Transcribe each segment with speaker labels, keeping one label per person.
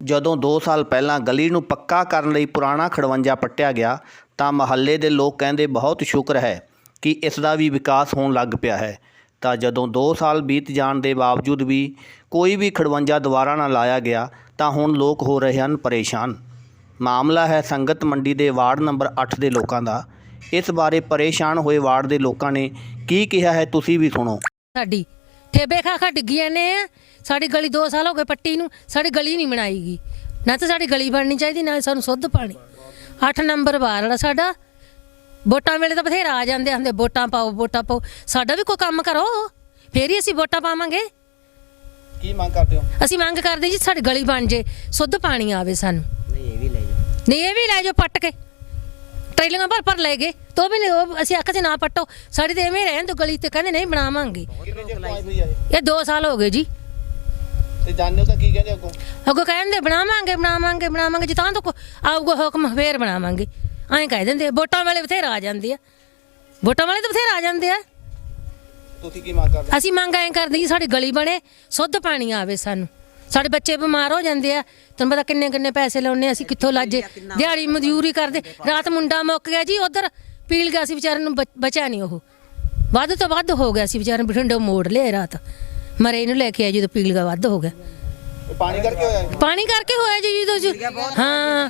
Speaker 1: ਜਦੋਂ 2 ਸਾਲ ਪਹਿਲਾਂ ਗਲੀ ਨੂੰ ਪੱਕਾ ਕਰਨ ਲਈ ਪੁਰਾਣਾ ਖੜਵੰਜਾ ਪੱਟਿਆ ਗਿਆ ਤਾਂ ਮਹੱਲੇ ਦੇ ਲੋਕ ਕਹਿੰਦੇ ਬਹੁਤ ਸ਼ੁਕਰ ਹੈ ਕਿ ਇਸ ਦਾ ਵੀ ਵਿਕਾਸ ਹੋਣ ਲੱਗ ਪਿਆ ਹੈ। ਤਾਂ ਜਦੋਂ 2 ਸਾਲ ਬੀਤ ਜਾਣ ਦੇ ਬਾਵਜੂਦ ਵੀ ਕੋਈ ਵੀ ਖੜਵੰਜਾ ਦੁਬਾਰਾ ਨਾ ਲਾਇਆ ਗਿਆ ਤਾਂ ਹੁਣ ਲੋਕ ਹੋ ਰਹੇ ਹਨ ਪਰੇਸ਼ਾਨ। ਮਾਮਲਾ ਹੈ ਸੰਗਤ ਮੰਡੀ ਦੇ ਵਾਰਡ ਨੰਬਰ 8 ਦੇ ਲੋਕਾਂ ਦਾ। ਇਸ ਬਾਰੇ ਪਰੇਸ਼ਾਨ ਹੋਏ ਵਾਰਡ ਦੇ ਲੋਕਾਂ ਨੇ ਕੀ ਕਿਹਾ ਹੈ ਤੁਸੀਂ ਵੀ ਸੁਣੋ।
Speaker 2: ਸਾਡੀ ਠੇਬੇ ਖਾ ਡਿੱਗੀਆਂ ਨੇ। ਸਾਡੀ ਗਲੀ 2 ਸਾਲ ਹੋ ਗਏ ਪੱਟੀ ਨੂੰ, ਸਾਡੀ ਗਲੀ ਨਹੀਂ ਬਣਾਈ ਗਈ। ਨਾ ਤਾਂ ਸਾਡੀ ਗਲੀ ਬਣਨੀ ਚਾਹੀਦੀ ਨਾ ਸਾਨੂੰ ਸ਼ੁੱਧ ਪਾਣੀ। 8 ਨੰਬਰ ਵਾਰਡ ਸਾਡਾ। ਵੋਟਾਂ ਵੇਲੇ ਤਾਂ ਬਥੇਰਾ ਆ ਜਾਂਦੇ ਹੁੰਦੇ ਵੋਟਾਂ ਪਾਓ ਵੋਟਾਂ ਪਾਓ। ਸਾਡਾ ਵੀ ਕੋਈ ਕੰਮ ਕਰੋ ਫੇਰ ਹੀ ਅਸੀਂ ਵੋਟਾਂ ਪਾਵਾਂਗੇ।
Speaker 1: ਕੀ ਮੰਗ ਕਰਦੇ ਹੋ?
Speaker 2: ਅਸੀਂ ਮੰਗ ਕਰਦੇ ਜੀ ਸਾਡੀ ਗਲੀ ਬਣ ਜੇ, ਸ਼ੁੱਧ ਪਾਣੀ ਆਵੇ ਸਾਨੂੰ। ਨਹੀਂ ਇਹ ਵੀ ਲੈ ਜਾਓ ਪੱਟ ਕੇ। ਟ੍ਰੇਲਿੰਗਾਂ ਭਰ ਲੈ ਗਏ ਤੋ ਵੀ ਨਹੀਂ। ਅਸੀਂ ਆਖਿਆ ਸੀ ਨਾ ਪੱਟੋ, ਸਾਡੀ ਤੇ ਐਵੇਂ ਰਹਿਣ ਦੋ ਗਲੀ ਤੇ। ਕਹਿੰਦੇ ਨਹੀਂ ਬਣਾਵਾਂਗੇ। ਇਹ 2 ਸਾਲ ਹੋ ਗਏ ਜੀ।
Speaker 1: ਤੇ ਜਾਣਦੇ ਹੋ ਤਾਂ ਕੀ ਕਹਿੰਦੇ
Speaker 2: ਅੱਗੋਂ ਕਹਿੰਦੇ ਬਣਾਵਾਂਗੇ ਜਿੱਤਾਂ ਤੋਂ ਆਊਗਾ ਹੁਕਮ ਫੇਰ ਬਣਾਵਾਂਗੇ। ਐਂ ਕਹਿ ਦਿੰਦੇ ਵੋਟਾਂ ਵਾਲੇ ਬਥੇਰਾ ਆ ਜਾਂਦੇ ਆ। ਵੋਟਾਂ ਵਾਲੇ ਤਾਂ ਬਥੇਰਾ ਆ ਜਾਂਦੇ ਆ।
Speaker 1: ਤੁਸੀਂ ਕੀ ਮੰਗ ਕਰਦੇ?
Speaker 2: ਅਸੀਂ ਮੰਗ ਐਂ ਕਰਦੇ ਜੀ ਸਾਡੀ ਗਲੀ ਬਣੇ, ਸ਼ੁੱਧ ਪਾਣੀ ਆਵੇ ਸਾਨੂੰ। ਸਾਡੇ ਬੱਚੇ ਬਿਮਾਰ ਹੋ ਜਾਂਦੇ ਆ। ਤੈਨੂੰ ਪਤਾ ਕਿੰਨੇ ਪੈਸੇ ਲਾਉਣੇ ਅਸੀਂ, ਕਿੱਥੋਂ ਲਾਜੇ। ਦਿਹਾੜੀ ਮਜ਼ਦੂਰੀ ਕਰਦੇ। ਰਾਤ ਮੁੰਡਾ ਮੁੱਕ ਗਿਆ ਜੀ ਉਧਰ ਪੀਲ ਗਿਆ ਸੀ ਵਿਚਾਰੇ ਨੂੰ, ਬਚਿਆ ਨਹੀਂ ਉਹ। ਵੱਧ ਤੋਂ ਵੱਧ ਹੋ ਗਿਆ ਸੀ ਵਿਚਾਰੇ ਨੂੰ। ਬਠਿੰਡੇ ਮੋੜ ਲਿਆ ਰਾਤ ਮਰੇ ਨੂੰ ਲੈ ਕੇ ਆਏ ਜਦੋਂ ਪੀਲ ਗਿਆ ਵੱਧ ਹੋ ਗਿਆ।
Speaker 1: ਪਾਣੀ ਕਰਕੇ ਹੋਇਆ?
Speaker 2: ਪਾਣੀ ਕਰਕੇ ਹੋਇਆ ਜੀ ਜਦੋਂ। ਹਾਂ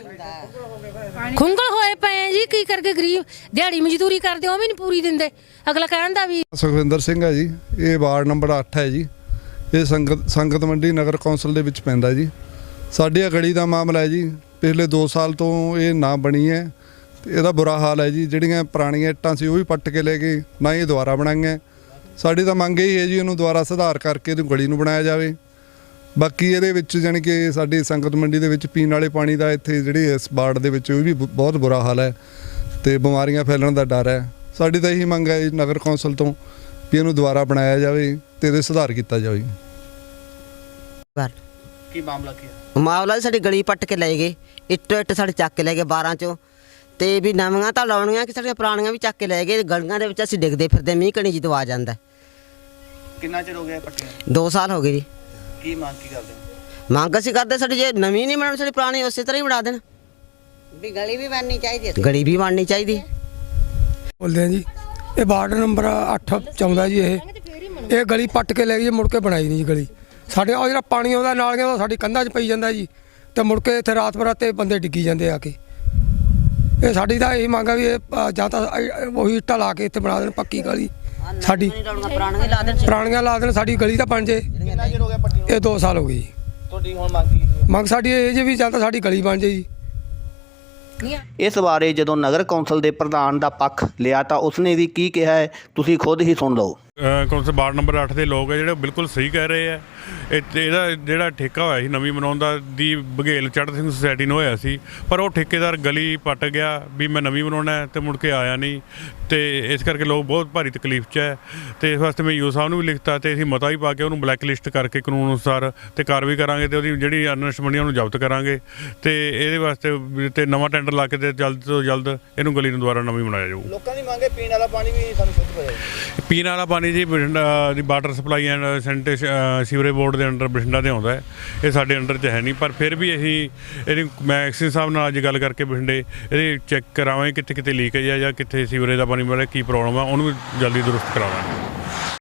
Speaker 2: ਖੁੰਗਲ ਹੋਏ ਪਏ ਜੀ। ਕੀ ਕਰਕੇ ਗਰੀਬ ਦਿਹਾੜੀ ਮਜ਼ਦੂਰੀ ਕਰਦੇ ਉਹ ਵੀ ਨਹੀਂ ਪੂਰੀ ਦਿੰਦੇ। ਅਗਲਾ ਕਹਿੰਦਾ ਵੀ।
Speaker 3: ਸੁਖਵਿੰਦਰ ਸਿੰਘ ਹੈ ਜੀ। ਇਹ ਵਾਰਡ ਨੰਬਰ 8 ਹੈ ਜੀ। ਇਹ ਸੰਗਤ ਮੰਡੀ ਨਗਰ ਕੌਂਸਲ ਦੇ ਵਿੱਚ ਪੈਂਦਾ ਜੀ। ਸਾਡੀ ਗਲੀ ਦਾ ਮਾਮਲਾ ਹੈ ਜੀ। ਪਿਛਲੇ 2 ਸਾਲ ਤੋਂ ਇਹ ਨਾ ਬਣੀ ਹੈ। ਇਹਦਾ ਬੁਰਾ ਹਾਲ ਹੈ ਜੀ। ਜਿਹੜੀਆਂ ਪੁਰਾਣੀਆਂ ਇੱਟਾਂ ਸੀ ਉਹ ਵੀ ਪੱਟ ਕੇ ਲੈ ਗਏ, ਨਾ ਹੀ ਦੁਬਾਰਾ ਬਣਾਈਆਂ। ਸਾਡੀ ਤਾਂ ਮੰਗ ਇਹੀ ਹੈ ਜੀ ਇਹਨੂੰ ਦੁਬਾਰਾ ਸੁਧਾਰ ਕਰਕੇ ਇਹਨੂੰ ਗਲੀ ਨੂੰ ਬਣਾਇਆ ਜਾਵੇ। ਬਾਕੀ ਇਹਦੇ ਵਿੱਚ ਜਾਣੀ ਕਿ ਸਾਡੀ ਸੰਗਤ ਮੰਡੀ ਦੇ ਵਿੱਚ ਪੀਣ ਵਾਲੇ ਪਾਣੀ ਦਾ ਇੱਥੇ ਜਿਹੜੀ ਇਸ ਵਾਰਡ ਦੇ ਵਿੱਚ ਉਹ ਵੀ ਬਹੁਤ ਬੁਰਾ ਹਾਲ ਹੈ ਅਤੇ ਬਿਮਾਰੀਆਂ ਫੈਲਣ ਦਾ ਡਰ ਹੈ। ਸਾਡੀ ਤਾਂ ਇਹੀ ਮੰਗ ਹੈ ਨਗਰ ਕੌਂਸਲ ਤੋਂ ਵੀ ਇਹਨੂੰ ਦੁਬਾਰਾ ਬਣਾਇਆ ਜਾਵੇ ਅਤੇ ਇਹਦੇ ਸੁਧਾਰ ਕੀਤਾ ਜਾਵੇ।
Speaker 1: ਕੀ ਮਾਮਲਾ ਕੀ ਹੈ?
Speaker 4: ਮਾਮਲਾ ਸਾਡੀ ਗਲੀ ਪੱਟ ਕੇ ਲੈ ਗਏ। ਇੱਟ ਸਾਡੇ ਚੱਕ ਕੇ ਲੈ ਗਏ 12 ਚੋਂ। ਤੇ ਵੀ ਨਵੀਆਂ ਤਾਂ ਲਾਉਣੀਆਂ ਕਿ ਸਾਡੀਆਂ ਪੁਰਾਣੀਆਂ ਵੀ ਚੱਕ ਕੇ ਲੈ ਗਏ। ਗਲੀਆਂ ਦੇ ਵਿੱਚ ਅਸੀਂ ਡਿੱਗਦੇ ਫਿਰਦੇ, ਮੀਂਹ ਕਣੀ ਜਦੋਂ ਆ ਜਾਂਦਾ।
Speaker 1: ਕਿੰਨਾ ਚਿਰ ਹੋ ਗਿਆ ਪੱਟੀਆਂ?
Speaker 4: 2 ਸਾਲ ਹੋ ਗਏ ਜੀ।
Speaker 1: ਕੀ ਮੰਗ ਕੀ ਕਰਦੇ ਹੋ?
Speaker 4: ਮੰਗ ਅਸੀਂ ਕਰਦੇ ਸਾਡੀ ਜੇ ਨਵੀਂ ਨਹੀਂ ਬਣਾਉਣੀ, ਸਾਡੀ ਪੁਰਾਣੀ ਉਸੇ ਤਰ੍ਹਾਂ ਹੀ ਬਣਾ ਦੇਣ।
Speaker 5: ਵੀ ਗਲੀ ਵੀ ਬਣਨੀ ਚਾਹੀਦੀ।
Speaker 4: ਗਲੀ ਵੀ ਬਣਨੀ ਚਾਹੀਦੀ।
Speaker 6: ਬੋਲਦੇ ਆ ਜੀ। ਇਹ ਵਾਰਡ ਨੰਬਰ 8 ਚਾਹੁੰਦਾ ਜੀ। ਇਹ ਗਲੀ ਪੱਟ ਕੇ ਲੈ ਗਈ, ਮੁੜ ਕੇ ਬਣਾਈ ਨਹੀਂ ਜੀ ਗਲੀ। ਸਾਡੇ ਉਹ ਜਿਹੜਾ ਪਾਣੀ ਆਉਂਦਾ ਨਾਲੀਆਂ ਦਾ ਸਾਡੀ ਕੰਧਾਂ 'ਚ ਪਈ ਜਾਂਦਾ ਜੀ। ਤੇ ਮੁੜ ਕੇ ਇੱਥੇ ਰਾਤ ਬਰਾਤ ਤੇ ਬੰਦੇ ਡਿੱਗੀ ਜਾਂਦੇ ਆ ਕੇ। ਇਹ ਸਾਡੀ ਤਾਂ ਇਹੀ ਮੰਗ ਆ ਵੀ ਇਹ ਜਾਂ ਤਾਂ ਉਹੀ ਇੱਟਾਂ ਲਾ ਕੇ ਇੱਥੇ ਬਣਾ ਦੇਣ ਪੱਕੀ ਗਲੀ ਸਾਡੀ। ਪੁਰਾਣੀਆਂ ਲਾ ਦੇਣ, ਸਾਡੀ ਗਲੀ ਤਾਂ ਬਣ ਜੇ।
Speaker 1: ਕਿੰਨਾ ਚਿਰ ਹੋ ਗਿਆ ਪੱਟੀ ਨੂੰ?
Speaker 6: ਇਹ 2 ਸਾਲ ਹੋ ਗਏ ਜੀ।
Speaker 1: ਤੁਹਾਡੀ ਹੁਣ ਮੰਗ ਕੀ?
Speaker 6: ਮੰਗ ਸਾਡੀ ਇਹ ਜੀ ਵੀ ਜਾਂ ਤਾਂ ਸਾਡੀ ਗਲੀ ਬਣ ਜੇ ਜੀ।
Speaker 1: ਇਸ ਬਾਰੇ ਜਦੋਂ ਨਗਰ ਕੌਂਸਲ ਦੇ ਪ੍ਰਧਾਨ ਦਾ ਪੱਖ ਲਿਆ ਤਾਂ ਉਸਨੇ ਵੀ ਕੀ ਕਿਹਾ ਹੈ ਤੁਸੀਂ ਖੁਦ ਹੀ ਸੁਣ ਲਓ।
Speaker 7: ਕੌਂਸਲ ਵਾਰਡ ਨੰਬਰ 8 ਦੇ ਲੋਕ ਹੈ ਜਿਹੜੇ ਬਿਲਕੁਲ ਸਹੀ ਕਹਿ ਰਹੇ ਆ। ਇਹਦਾ ਜਿਹੜਾ ਠੇਕਾ ਹੋਇਆ ਸੀ ਨਵੀਂ ਬਣਾਉਣ ਦਾ ਦੀ ਬਘੇਲ ਚੜ੍ਹ ਸਿੰਘ ਸੁਸਾਇਟੀ ਨੂੰ ਹੋਇਆ ਸੀ, ਪਰ ਉਹ ਠੇਕੇਦਾਰ ਗਲੀ ਪੱਟ ਗਿਆ ਵੀ ਮੈਂ ਨਵੀਂ ਬਣਾਉਣਾ ਅਤੇ ਮੁੜ ਕੇ ਆਇਆ ਨਹੀਂ। ਅਤੇ ਇਸ ਕਰਕੇ ਲੋਕ ਬਹੁਤ ਭਾਰੀ ਤਕਲੀਫ 'ਚ ਹੈ। ਅਤੇ ਇਸ ਵਾਸਤੇ ਮੈਂ ਯੂ ਸਾਹਿਬ ਨੂੰ ਵੀ ਲਿਖਤਾ ਅਤੇ ਅਸੀਂ ਮਤਾ ਵੀ ਪਾ ਕੇ ਉਹਨੂੰ ਬਲੈਕ ਲਿਸਟ ਕਰਕੇ ਕਾਨੂੰਨ ਅਨੁਸਾਰ ਅਤੇ ਕਾਰਵਾਈ ਕਰਾਂਗੇ ਅਤੇ ਉਹਦੀ ਜਿਹੜੀ ਅਨਰਸ਼ ਮੰਡੀਆਂ ਉਹਨੂੰ ਜ਼ਬਤ ਕਰਾਂਗੇ। ਅਤੇ ਇਹਦੇ ਵਾਸਤੇ ਤੇ ਨਵਾਂ ਟੈਂਡਰ ਲਾ ਕੇ ਤੇ ਜਲਦ ਤੋਂ ਜਲਦ ਇਹਨੂੰ ਗਲੀ ਨੂੰ ਦੁਬਾਰਾ ਨਵੀਂ ਬਣਾਇਆ ਜਾਊ।
Speaker 1: ਲੋਕਾਂ ਦੀ ਮੰਗ ਹੈ ਪੀਣ ਵਾਲਾ ਪਾਣੀ ਵੀ ਸਾਨੂੰ ਸ਼ੁੱਧ ਹੋ ਜਾਏ।
Speaker 7: ਪੀਣ ਵਾਲਾ ਪਾਣੀ ਜੀ ਬਠਿੰਡਾ ਦੀ water supply and sanitation sewerage board ਦੇ ਅੰਡਰ ਬਠਿੰਡਾ ਦੇ ਆਉਂਦਾ ਹੈ। ਇਹ ਸਾਡੇ ਅੰਡਰ 'ਚ ਹੈ ਨਹੀਂ, ਪਰ ਫਿਰ ਵੀ ਅਸੀਂ ਇਹਦੀ ਮੈਂ ਐਕਸਿਸ ਸਾਹਿਬ ਨਾਲ ਅੱਜ ਗੱਲ ਕਰਕੇ ਬਠਿੰਡੇ ਇਹਦੀ ਚੈੱਕ ਕਰਾਵਾਂਗੇ ਕਿੱਥੇ ਲੀਕੇਜ ਹੈ ਜਾਂ ਕਿੱਥੇ ਸੀਵਰੇਜ ਦਾ ਪਾਣੀ ਮਿਲ ਰਿਹਾ, ਕੀ ਪ੍ਰੋਬਲਮ ਆ, ਉਹਨੂੰ ਵੀ ਜਲਦੀ ਦਰੁਸਤ ਕਰਾਵਾਂਗੇ।